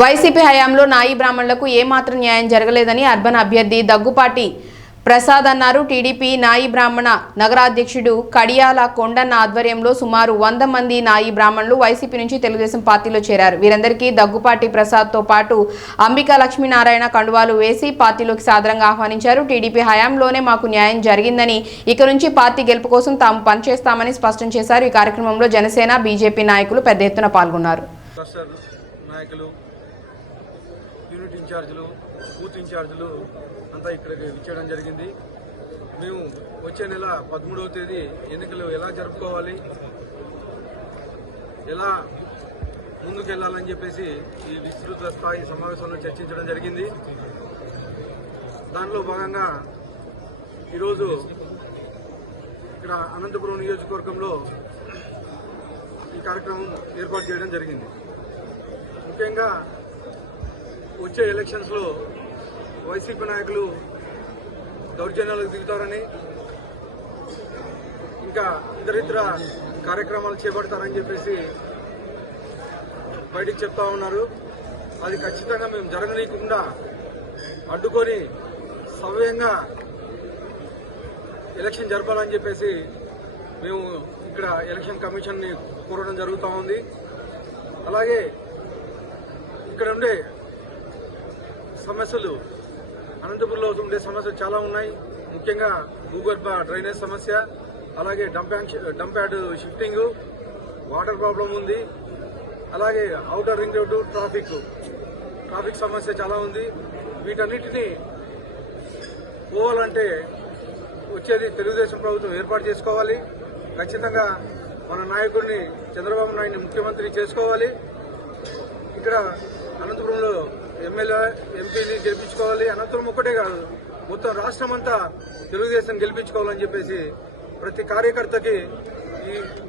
YCP హయాంలో నాయి బ్రాహ్మణులకు ఏమాత్రం న్యాయం జరగలేదని అర్బన్ అభ్యర్థి దగ్గుపాటి ప్రసాద్ అన్నారు. టీడీపీ నాయి బ్రాహ్మణ నగరాధ్యక్షుడు కడియాల కొండన్న ఆధ్వర్యంలో సుమారు 100 మంది నాయి బ్రాహ్మణులు వైసీపీ నుంచి తెలుగుదేశం పార్టీలో చేరారు. వీరందరికీ దగ్గుపాటి ప్రసాద్తో పాటు అంబికా లక్ష్మీనారాయణ కండువాలు వేసి పార్టీలోకి సాదరంగా ఆహ్వానించారు. టీడీపీ హయాంలోనే మాకు న్యాయం జరిగిందని, ఇక నుంచి పార్టీ గెలుపు కోసం తాము పనిచేస్తామని స్పష్టం చేశారు. ఈ కార్యక్రమంలో జనసేన, బీజేపీ నాయకులు పెద్ద ఎత్తున పాల్గొన్నారు. యూనిట్ ఇన్ఛార్జీలు, బూత్ ఇన్ఛార్జీలు అంతా ఇక్కడికి విచ్చేయడం జరిగింది. మేము వచ్చే నెల 13వ తేదీ ఎన్నికలు ఎలా జరుపుకోవాలి, ఎలా ముందుకెళ్లాలని చెప్పేసి ఈ విస్తృత స్థాయి సమావేశంలో చర్చించడం జరిగింది. దానిలో భాగంగా ఈరోజు ఇక్కడ అనంతపురం నియోజకవర్గంలో ఈ కార్యక్రమం ఏర్పాటు చేయడం జరిగింది. ముఖ్యంగా వచ్చే ఎలక్షన్స్లో వైసీపీ నాయకులు దౌర్జన్యాలకు దిగుతారని, ఇంకా ఇతరితర కార్యక్రమాలు చేపడతారని చెప్పేసి బయటికి చెప్తా ఉన్నారు. అది ఖచ్చితంగా మేము జరగనీయకుండా అడ్డుకొని సవ్యంగా ఎలక్షన్ జరపాలని చెప్పేసి మేము ఇక్కడ ఎలక్షన్ కమిషన్ని కోరడం జరుగుతూ ఉంది. అలాగే ఇక్కడ ఉండే సమస్యలు, అనంతపురంలో ఉండే సమస్యలు చాలా ఉన్నాయి. ముఖ్యంగా భూగర్భ డ్రైనేజ్ సమస్య, అలాగే డంప్యార్డ్ షిఫ్టింగ్, వాటర్ ప్రాబ్లం ఉంది. అలాగే ఔటర్ రింగ్ రోడ్డు ట్రాఫిక్ సమస్య చాలా ఉంది. వీటన్నిటినీ పోవాలంటే వచ్చేది తెలుగుదేశం ప్రభుత్వం ఏర్పాటు చేసుకోవాలి. ఖచ్చితంగా మన నాయకుడిని చంద్రబాబు నాయుడిని ముఖ్యమంత్రి చేసుకోవాలి. ఇక్కడ అనంతపురంలో ఎమ్మెల్యే, ఎంపీని గెలిపించుకోవాలి. అనంతపురం ఒక్కటే కాదు, మొత్తం రాష్ట్రం అంతా తెలుగుదేశం గెలిపించుకోవాలని చెప్పేసి ప్రతి కార్యకర్తకి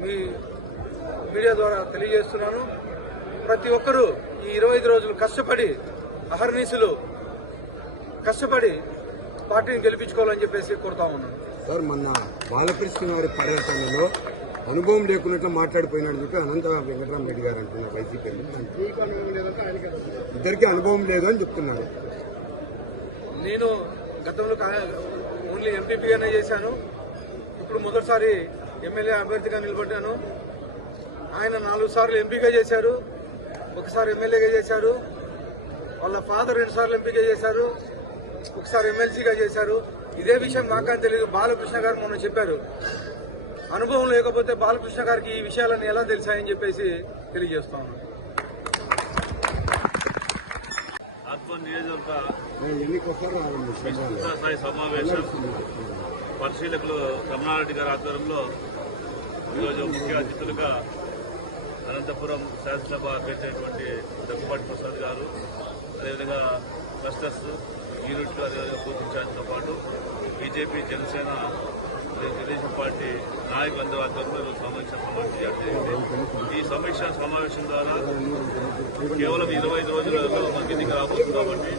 మీ మీడియా ద్వారా తెలియజేస్తున్నాను. ప్రతి ఒక్కరూ ఈ 25 రోజులు కష్టపడి, అహర్నిశలు కష్టపడి పార్టీని గెలిపించుకోవాలని చెప్పేసి కోరుతా ఉన్నాను. సార్, మొన్న బాలకృష్ణ గారి పర్యటనలో అనుభవం లేకున్నట్లు మాట్లాడిపోయినాడు చెప్పి అనంత వెంకటరామరెడ్డి గారు అంటున్నారు. వైసీపీ ఇద్దరికి అనుభవం లేదు అని చెప్తున్నారు. నేను గతంలో ఓన్లీ ఎంపీపీగానే చేశాను. ఇప్పుడు మొదటిసారి ఎమ్మెల్యే అభ్యర్థిగా నిలబడ్డాను. ఆయన 4 సార్లు ఎంపీగా చేశారు, ఒకసారి ఎమ్మెల్యేగా చేశారు. వాళ్ళ ఫాదర్ 2 సార్లు ఎంపీగా చేశారు, ఒకసారి ఎమ్మెల్సీగా చేశారు. ఇదే విషయం నాకని తెలియదు. బాలకృష్ణ గారు మొన్న చెప్పారు. అనుభవం లేకపోతే బాలకృష్ణ గారికి ఈ విషయాలన్నీ ఎలా తెలిసాయని చెప్పేసి తెలియజేస్తా ఉన్నాను. సమావేశం పరిశీలకులు రమణారెడ్డి గారి ఆధ్వర్యంలో ఈరోజు ముఖ్య అతిథులుగా అనంతపురం శాసనసభ అభ్యర్థి దగ్గుపాటి ప్రసాద్ గారు, అదేవిధంగా క్లస్టర్స్ యూనిట్లు, అదేవిధంగా బూత్ ఇన్ఛార్జ్తో పాటు బీజేపీ, జనసేన, తెలుగుదేశం పార్టీ నాయకులందరూ ఆధ్వర్యంలో సమావేశం జరిగింది. ఈ సమావేశం ద్వారా కేవలం 25 రోజులలో మనకి ఎన్నిక రాబోతుంది కాబట్టి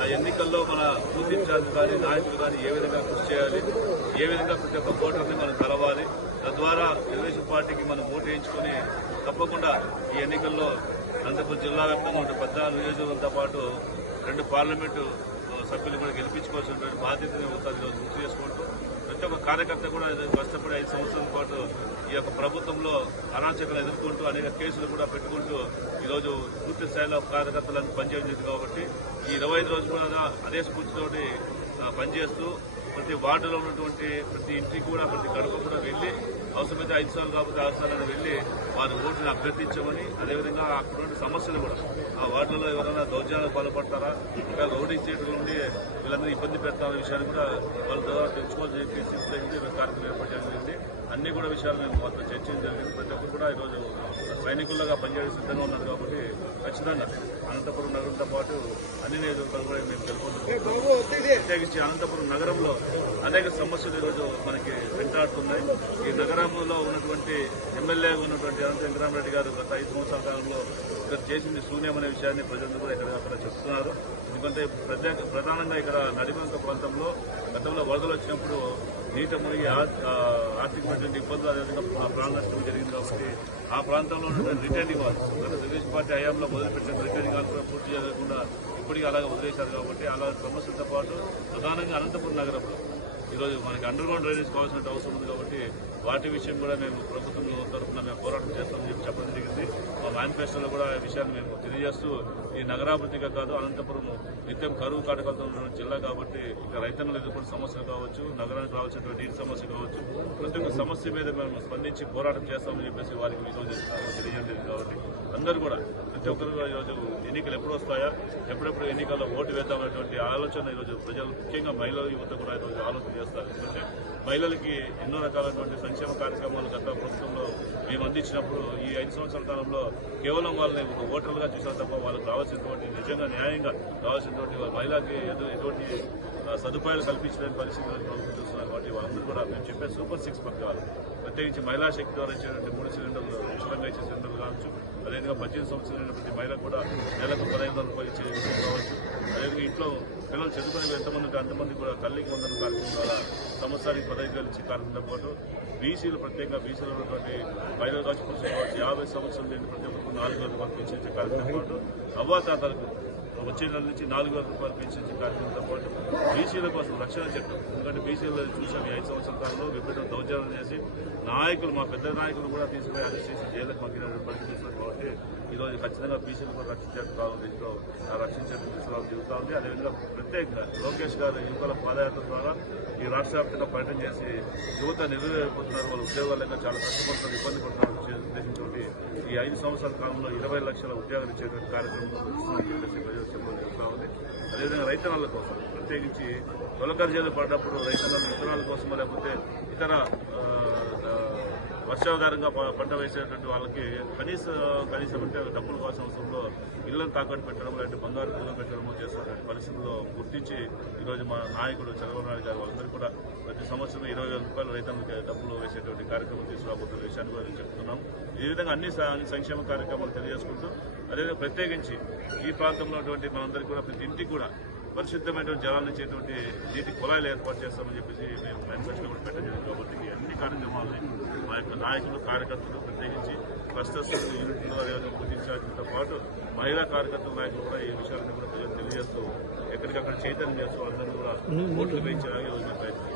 ఆ ఎన్నికల్లో మన బూత్ ఇన్ఛార్జ్ కానీ, నాయకులు కానీ ఏ విధంగా కృషి చేయాలి, ఏ విధంగా ప్రతి ఒక్క ఓటర్ని మనం కలవాలి, తద్వారా తెలుగుదేశం పార్టీకి మనం ఓటు వేయించుకుని తప్పకుండా ఈ ఎన్నికల్లో అనంతపురం జిల్లా వ్యాప్తంగా ఉండే 14 నియోజకవర్గాలతో పాటు 2 పార్లమెంటు సభ్యులు కూడా గెలిపించుకోవాల్సినటువంటి బాధ్యతని గుర్తు చేసుకుంటూ ప్రతి ఒక్క కార్యకర్త కూడా కష్టపడి 5 సంవత్సరాల పాటు ఈ యొక్క ప్రభుత్వంలో అరాచకాలు ఎదుర్కొంటూ అనేక కేసులు కూడా పెట్టుకుంటూ ఈరోజు పూర్తి స్థాయిలో కార్యకర్తలను పనిచేయలేదు. కాబట్టి ఈ 25 రోజులు కూడా అదే స్ఫూర్తితోటి పనిచేస్తూ ప్రతి వార్డులో ఉన్నటువంటి ప్రతి ఇంటికి కూడా, ప్రతి గడప కూడా వెళ్లి అవసరమైతే 5 సార్లు కాకపోతే 6 సార్లు వెళ్లి వారి ఓటుని అభ్యర్థించమని, అదేవిధంగా అక్కడ సమస్యలు కూడా ఆ వార్డులలో ఎవరైనా దౌర్జన్యాలకు పాల్పడతారా, ఇంకా రౌడీ స్టేట్ల నుండి వీళ్ళందరూ ఇబ్బంది పెడతారన్న విషయాన్ని కూడా వాళ్ళ ద్వారా తెలుసుకోవాలని చెప్పేసి కార్యక్రమం ఏర్పాటు చేయడం జరిగింది. అన్ని కూడా విషయాలు మేము మొత్తం చర్చించడం జరిగింది. ప్రతి ఒక్కరు కూడా ఈరోజు సైనికులుగా పనిచేయడం సిద్ధంగా ఉన్నారు. కాబట్టి ఖచ్చితంగా అనంతపురం నగరంతో పాటు అన్ని నియోజకవర్గాలు కూడా మేము తెలుసుకుంటున్నాం. ప్రత్యేకించి అనంతపురం నగరంలో అనేక సమస్యలు ఈరోజు మనకి వెంటాడుతున్నాయి. ఈ నగరంలో ఉన్నటువంటి ఎమ్మెల్యే ఉన్నటువంటి అనంత వెంకటరామరెడ్డి గారు గత 5 సంవత్సరాల కాలంలో ఇక్కడ చేసింది శూన్యం అనే విషయాన్ని ప్రజలందరూ కూడా అక్కడ చెప్తున్నారు. ఎందుకంటే ప్రధానంగా ఇక్కడ నడిమంక ప్రాంతంలో గతంలో వరదలు వచ్చినప్పుడు నీట మునిగి ఆర్థికమైనటువంటి ఇబ్బందులు, అదేవిధంగా ప్రాణ నష్టం జరిగింది. కాబట్టి ఆ ప్రాంతంలో రిటైనింగ్ వాల్ తెలుగుదేశం పార్టీ హయాంలో మొదలుపెట్టిన రిటైనింగ్ వాల్ కూడా పూర్తి ఇప్పటికీ అలాగే వదిలేశారు కాబట్టి అలా సమస్యలతో పాటు ప్రధానంగా అనంతపురం నగరంలో ఈరోజు మనకి అండర్ గ్రౌండ్ డ్రైనేజ్ కావాల్సిన అవసరం ఉంది కాబట్టి వాటి విషయం కూడా మేము ప్రభుత్వం తరఫున మేము పోరాటం చేస్తామని చెప్పి చెప్పడం జరిగింది. మా మేనిఫెస్టోలో కూడా ఈ విషయాన్ని మేము తెలియజేస్తూ ఈ నగరాభివృద్ధిగా కాదు అనంతపురం నిత్యం కరువు కాటకాలతో ఉన్న జిల్లా కాబట్టి ఇక రైతన్నులు ఎదుర్కొన్న సమస్యలు కావచ్చు, నగరానికి రావాల్సినటువంటి నీటి సమస్య కావచ్చు, ప్రతి ఒక్క సమస్య మీద మేము స్పందించి పోరాటం చేస్తామని చెప్పేసి వారికి ఈరోజు తెలియజేయలేదు. కాబట్టి అందరూ కూడా ప్రతి ఒక్కరు కూడా ఈరోజు ఎన్నికలు ఎప్పుడు వస్తాయా, ఎప్పుడెప్పుడు ఎన్నికల్లో ఓటు వేద్దామనేటువంటి ఆలోచన ఈరోజు ప్రజలు ముఖ్యంగా మహిళల యువత కూడా ఈరోజు ఆలోచన చేస్తారు. ఎందుకంటే మహిళలకి ఎన్నో రకాలైనటువంటి సంక్షేమ కార్యక్రమాలు గత ప్రభుత్వంలో మేము అందించినప్పుడు ఈ 5 సంవత్సరాల కాలంలో కేవలం వాళ్ళని ఒక ఓటర్లుగా చూసారు తప్ప వాళ్ళకి రావాల్సినటువంటి నిజంగా న్యాయంగా రావాల్సినటువంటి వాళ్ళ మహిళకి ఎటువంటి సదుపాయాలు కల్పించలేని పరిస్థితులను ప్రభుత్వం చూస్తున్నారు. కాబట్టి వాళ్ళందరూ కూడా మేము చెప్పే సూపర్ 6 పథకాలు ప్రత్యేకించి మహిళా శక్తి ద్వారా ఇచ్చేటువంటి 3 సిలిండర్లు ఉచితంగా ఇచ్చే సిలిండర్లు కావచ్చు, అదేవిధంగా 18 సంవత్సరాలైన ప్రతి మహిళకు కూడా నెలకు 15,000 రూపాయలు ఇచ్చే విషయం కావచ్చు, అదేవిధంగా ఇంట్లో పిల్లలు చదువుకునే ఎంతమంది ఉంటే అంతమంది కూడా తల్లికి వందన కార్యక్రమం ద్వారా సంవత్సరానికి 15,000 ఇచ్చే కార్యక్రమంతో పాటు బీసీలు ప్రత్యేకంగా బీసీలో ఉన్నటువంటి మహిళలు కావచ్చు, పురుషులు కావచ్చు 50 సంవత్సరాల నుండి ప్రతి ఒక్కరికి 4,000 రూపాయలు పెంచే కార్యక్రమంతో పాటు అవ్వాతాతలకు వచ్చే నెల నుంచి 4,000 రూపాయలు పెంచే కార్యక్రమంతో పాటు బీసీల కోసం రక్షణ చట్టం. ఎందుకంటే బీసీలు చూసాం ఈ 5 సంవత్సరాల కాలంలో విభిన్న దౌర్జన్యం చేసి నాయకులు మా పెద్ద నాయకులు కూడా తీసుకుపోయి అరెస్ట్ చేసి జైలుకు మగ్గిన పరిస్థితి చేశారు. కాబట్టి ఈరోజు ఖచ్చితంగా బీసీలు కూడా రక్షించడం కావాలి, రక్షించడం తీసుకురావడం జరుగుతూ ఉంది. అదేవిధంగా ప్రత్యేకంగా లోకేష్ గారు యువకుల పాదయాత్ర ద్వారా ఈ రాష్ట్ర వ్యాప్తంగా పర్యటన చేసి యువత నిరుపేదైపోతున్నారు, వాళ్ళ ఉద్యోగాలు చాలా కష్టపడుతున్నారు, ఇబ్బంది పడుతున్నారు ఉద్దేశంతో ఈ 5 సంవత్సరాల కాలంలో 20 లక్షల ఉద్యోగాలు ఇచ్చేటువంటి కార్యక్రమంలో చెప్పేసి ప్రజలు చెప్పడం జరుగుతూ ఉంది. అదేవిధంగా రైతన్నల కోసం ప్రత్యేకించి తొలకర్జీలు పడ్డప్పుడు రైతన్నల విత్తనాల కోసం లేకపోతే ఇతర వర్షాధారంగా పంట వేసేటువంటి వాళ్ళకి కనీసం అంటే డబ్బుల కోసం అవసరంలో ఇళ్లను తాకట్టు పెట్టడం లేదంటే బంగారు కులం పెట్టడము చేస్తున్నటువంటి పరిస్థితుల్లో గుర్తించి ఈరోజు మా నాయకుడు చంద్రబాబు నాయుడు గారు వాళ్ళందరూ కూడా ప్రతి సంవత్సరం 20,000 రూపాయలు రైతులకు డబ్బులు వేసేటువంటి కార్యక్రమం తీసుకురాబోతున్న విషయాన్ని కూడా నేను చెప్తున్నాం. ఈ విధంగా అన్ని సంక్షేమ కార్యక్రమాలు తెలియజేసుకుంటూ అదేవిధంగా ప్రత్యేకించి ఈ ప్రాంతంలో ఉన్నటువంటి మనందరికీ కూడా ప్రతి ఇంటికి కూడా పరిశుద్ధమైనటువంటి జలాలను ఇచ్చేటువంటి నీటి కుళాయిలు ఏర్పాటు చేస్తామని చెప్పేసి మేము మేనిఫెస్టో కూడా పెట్టడం జరిగింది. కాబట్టి ఈ అన్ని కార్యక్రమాలని మా యొక్క నాయకులు కార్యకర్తలు ప్రత్యేకించి క్లస్టర్స్ యూనిట్లు అదేవిధంగా గుర్తించాల్సినతో పాటు మహిళా కార్యకర్తల నాయకులు కూడా ఈ విషయాలను కూడా ప్రజలు తెలియజేస్తూ ఎక్కడికక్కడ చైతన్యం చేస్తూ అందరూ కూడా ఓట్లు వేయించడానికి ఈరోజు ప్రయత్నం